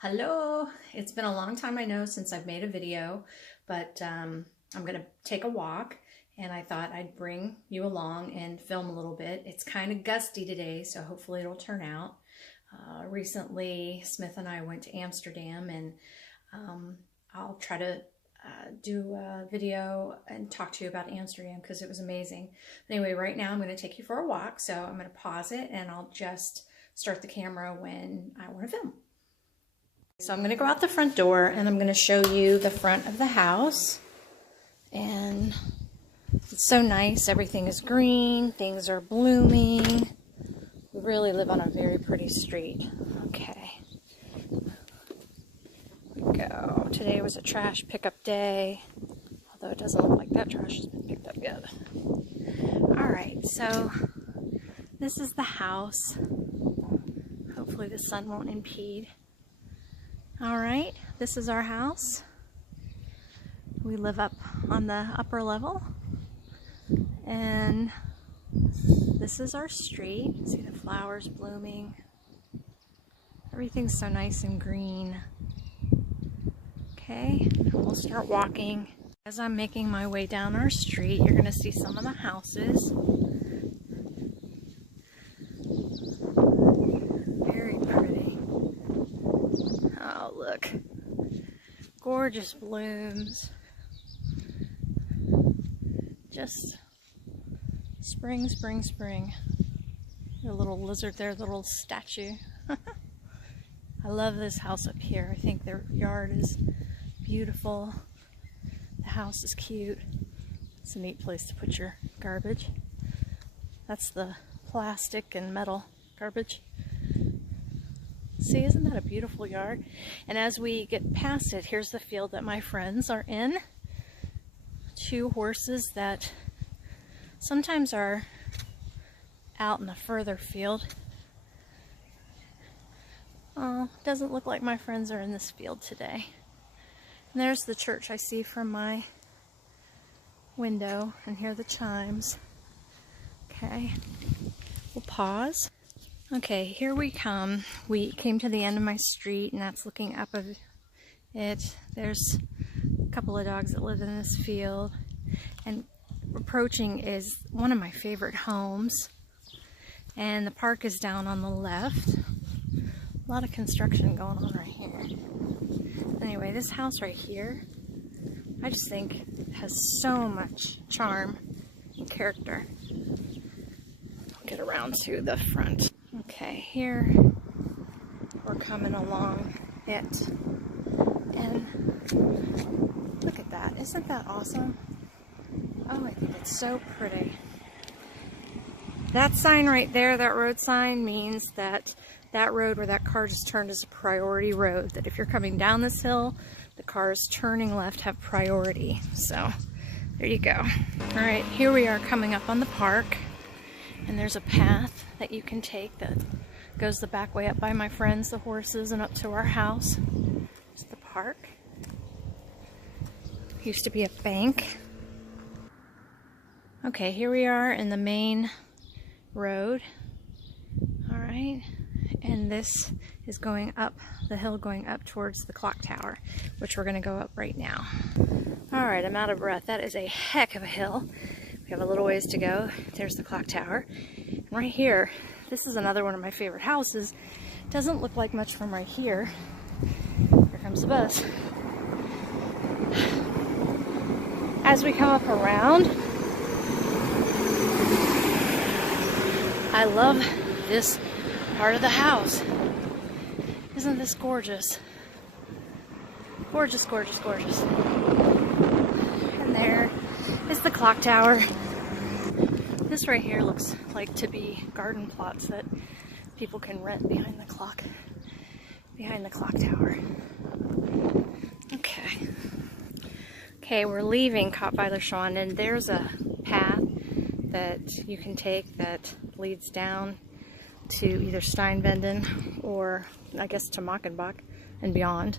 Hello! It's been a long time, I know, since I've made a video, but I'm going to take a walk and I thought I'd bring you along and film a little bit. It's kind of gusty today, so hopefully it'll turn out. Recently, Smith and I went to Amsterdam, and I'll try to do a video and talk to you about Amsterdam because it was amazing. But anyway, right now I'm going to take you for a walk, so I'm going to pause it and I'll just start the camera when I want to film. So I'm going to go out the front door and I'm going to show you the front of the house. And it's so nice. Everything is green. Things are blooming. We really live on a very pretty street. Okay. Here we go. Today was a trash pickup day. Although it doesn't look like that trash has been picked up yet. Alright, so this is the house. Hopefully the sun won't impede. Alright, this is our house. We live up on the upper level. And this is our street. See the flowers blooming. Everything's so nice and green. Okay, we'll start walking. As I'm making my way down our street, you're going to see some of the houses. Very pretty. Oh, look. Gorgeous blooms. Just spring, spring, spring. The little lizard there, the little statue. I love this house up here. I think their yard is beautiful. The house is cute. It's a neat place to put your garbage. That's the plastic and metal garbage. See, isn't that a beautiful yard? And as we get past it, here's the field that my friends are in. 2 horses that sometimes are out in a further field. Oh, doesn't look like my friends are in this field today. And there's the church I see from my window, and here are the chimes. Okay, we'll pause. Okay, here we come. We came to the end of my street, and that's looking up of it. There's a couple of dogs that live in this field. And approaching is one of my favorite homes. And the park is down on the left. A lot of construction going on right here. Anyway, this house right here, I just think has so much charm and character. I'll get around to the front. Okay, here we're coming along it, and look at that. Isn't that awesome? Oh, I think it's so pretty. That sign right there, that road sign, means that that road where that car just turned is a priority road, that if you're coming down this hill, the cars turning left have priority. So there you go. All right, here we are coming up on the park. And there's a path that you can take that goes the back way up by my friends, the horses, and up to our house. It's the park. Used to be a bank. Okay, here we are in the main road. All right, and this is going up the hill, going up towards the clock tower, which we're going to go up right now. All right, I'm out of breath. That is a heck of a hill. We have a little ways to go. There's the clock tower. And right here, this is another one of my favorite houses. Doesn't look like much from right here. Here comes the bus. As we come up around, I love this part of the house. Isn't this gorgeous? Gorgeous, gorgeous, gorgeous. And there is the clock tower. This right here looks like to be garden plots that people can rent behind the clock tower. Okay, we're leaving Kottweiler-Schwanden. There's a path that you can take that leads down to either Steinwenden or I guess to Mockenbach and beyond.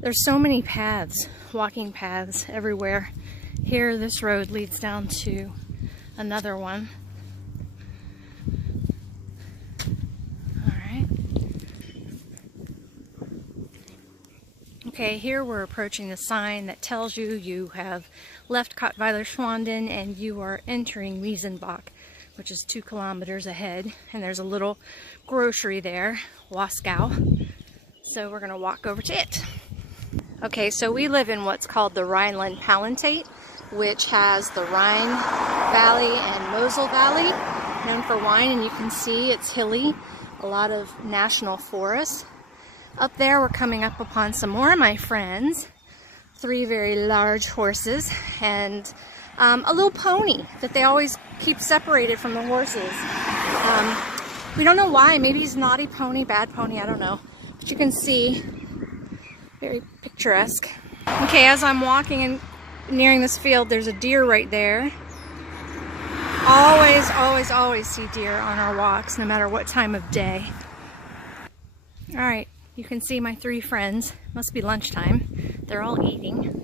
There's so many paths, walking paths everywhere. Here, this road leads down to another one. All right. Okay, here we're approaching the sign that tells you you have left Kottweiler-Schwanden and you are entering Miesenbach, which is 2 kilometers ahead. And there's a little grocery there, Waschau. So we're going to walk over to it. Okay, so we live in what's called the Rhineland-Palatinate, which has the Rhine Valley and Mosel Valley, known for wine, and you can see it's hilly, a lot of national forests. Up there we're coming up upon some more of my friends, 3 very large horses, and a little pony that they always keep separated from the horses. We don't know why, maybe he's naughty pony, bad pony, I don't know. But you can see, very picturesque. Okay, as I'm walking and nearing this field, there's a deer right there. Always, always, always see deer on our walks, no matter what time of day. All right, you can see my 3 friends. Must be lunchtime. They're all eating.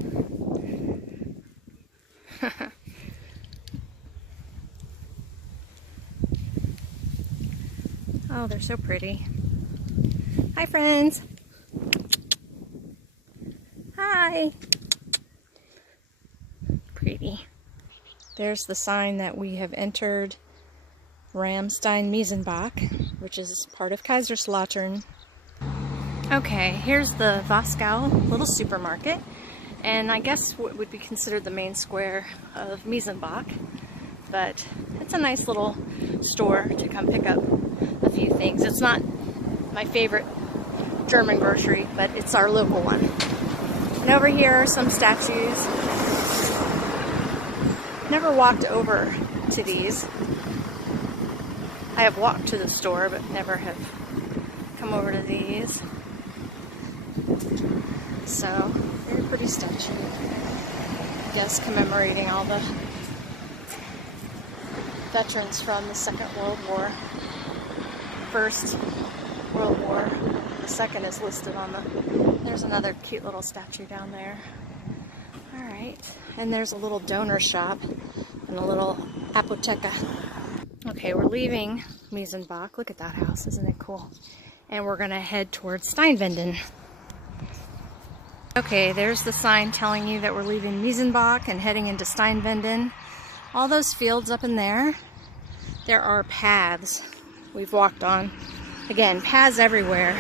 Oh, they're so pretty. Hi, friends. Hi. Pretty. There's the sign that we have entered Ramstein-Miesenbach, which is part of Kaiserslautern. Okay, here's the Waschau little supermarket, and I guess what would be considered the main square of Miesenbach, but it's a nice little store to come pick up a few things. It's not my favorite German grocery, but it's our local one. And over here are some statues. Never walked over to these. I have walked to the store, but never have come over to these. So, very pretty statue. I guess commemorating all the veterans from the Second World War. First World War. The second is listed on the... There's another cute little statue down there. Alright, and there's a little donor shop and a little apotheca. Okay, we're leaving Miesenbach. Look at that house, isn't it cool? And we're gonna head towards Steinwenden. Okay, there's the sign telling you that we're leaving Miesenbach and heading into Steinwenden. All those fields up in there are paths we've walked on. Again, paths everywhere.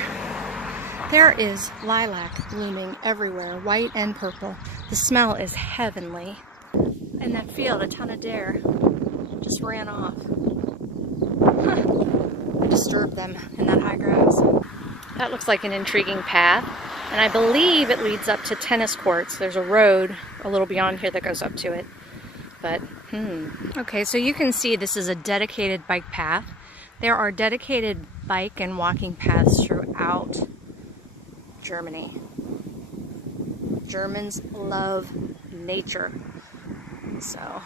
There is lilac blooming everywhere, white and purple. The smell is heavenly. In that field, a ton of deer just ran off. I disturbed them in that high grass. That looks like an intriguing path, and I believe it leads up to tennis courts. There's a road a little beyond here that goes up to it. But, Okay, so you can see this is a dedicated bike path. There are dedicated bike and walking paths throughout Germany. Germans love nature. So,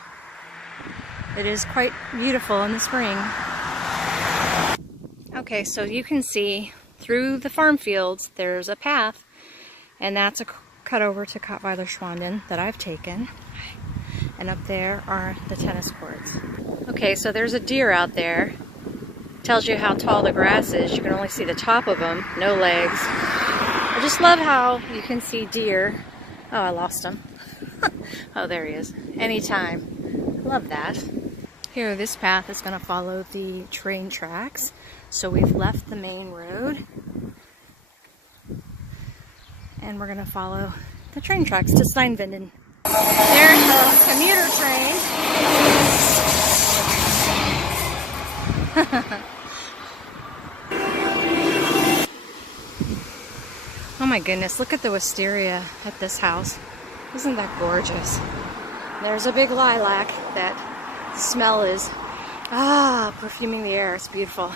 it is quite beautiful in the spring. Okay, so you can see through the farm fields there's a path, and that's a cut over to Kottweiler-Schwanden that I've taken. And up there are the tennis courts. Okay, so there's a deer out there. Tells you how tall the grass is. You can only see the top of them, no legs. I just love how you can see deer. Oh, I lost him. Oh, there he is. Anytime. Love that. Here, this path is going to follow the train tracks. So we've left the main road. And we're going to follow the train tracks to Steinwenden. There's the commuter train. Oh my goodness, look at the wisteria at this house. Isn't that gorgeous? There's a big lilac that the smell is, perfuming the air. It's beautiful.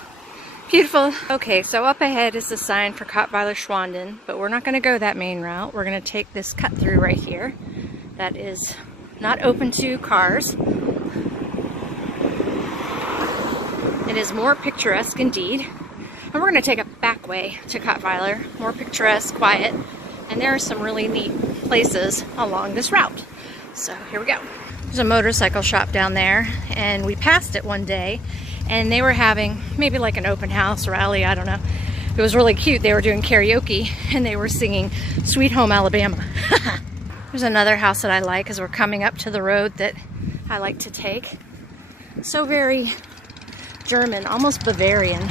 Beautiful. Okay, so up ahead is the sign for Kottweiler-Schwanden, but we're not going to go that main route. We're going to take this cut through right here that is not open to cars. It is more picturesque indeed. And we're going to take a back way to Kottweiler, more picturesque, quiet, and there are some really neat places along this route. So here we go. There's a motorcycle shop down there, and we passed it one day, and they were having maybe like an open house rally, I don't know. it was really cute. They were doing karaoke and they were singing Sweet Home Alabama. There's another house that I like as we're coming up to the road that I like to take. So very German, almost Bavarian.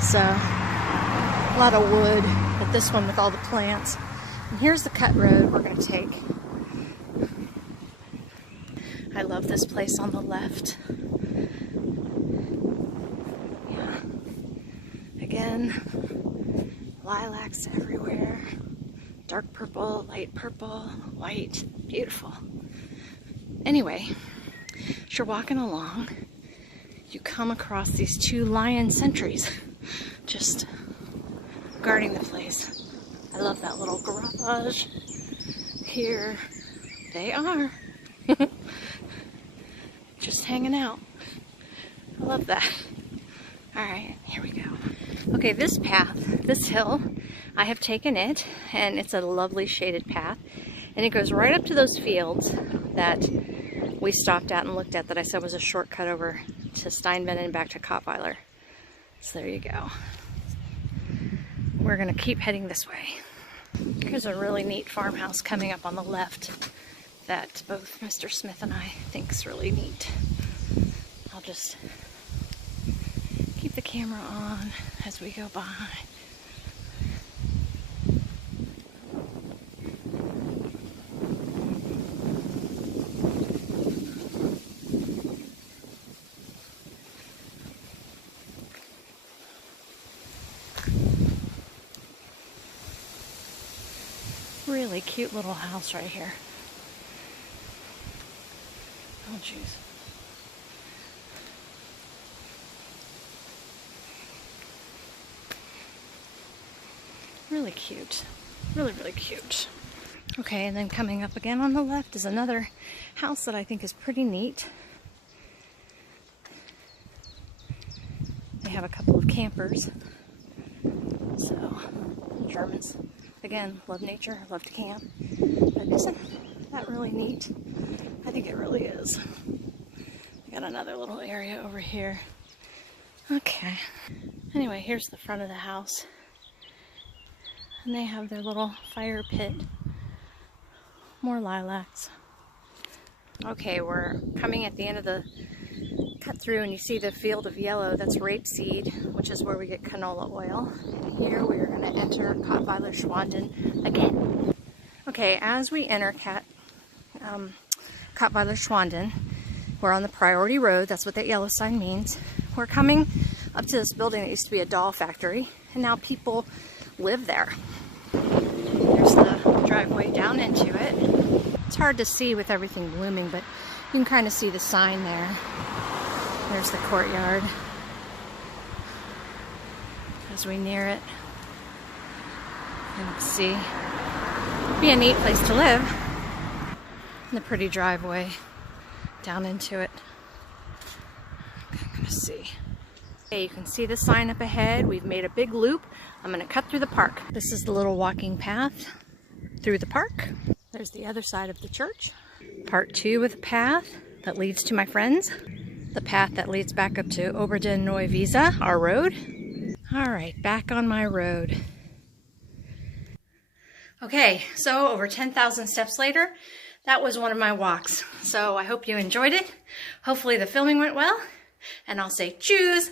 So a lot of wood, but this one with all the plants. And here's the cut road we're going to take. I love this place on the left. Yeah. Again, lilacs everywhere. Dark purple, light purple, white, beautiful. Anyway, as you're walking along, you come across these two lion sentries just guarding the place. I love that little garage. Here they are. Just hanging out. I love that. Alright, here we go. Okay, this path, this hill, I have taken it, and it's a lovely shaded path, and it goes right up to those fields that we stopped at and looked at that I said was a shortcut over to Steinben and back to Kottweiler. So there you go. We're going to keep heading this way. Here's a really neat farmhouse coming up on the left that both Mr. Smith and I think is really neat. I'll just keep the camera on as we go by. Really cute little house right here. Oh jeez. Really cute. Really, really cute. Okay, and then coming up again on the left is another house that I think is pretty neat. They have a couple of campers. So, Germans, again, love nature, love to camp. But isn't that really neat? I think it really is. We got another little area over here. Okay. Anyway, here's the front of the house. And they have their little fire pit. More lilacs. Okay, we're coming at the end of the cut through and you see the field of yellow. That's rapeseed, which is where we get canola oil. And here we are going to enter Kottweiler-Schwanden again. Okay, as we enter Kottweiler-Schwanden, we're on the priority road. That's what that yellow sign means. We're coming up to this building that used to be a doll factory, and now people live there. There's the driveway down into it. It's hard to see with everything blooming, but you can kind of see the sign there. There's the courtyard as we near it. You can see it'd be a neat place to live. And the pretty driveway down into it. Okay, I'm gonna see. Okay, you can see the sign up ahead. We've made a big loop. I'm gonna cut through the park. This is the little walking path through the park. There's the other side of the church. Part 2 with a path that leads to my friends. The path that leads back up to Oberden Neuwiese, our road. All right, back on my road. Okay, so over 10,000 steps later, that was one of my walks. So I hope you enjoyed it. Hopefully the filming went well. And I'll say tschüss.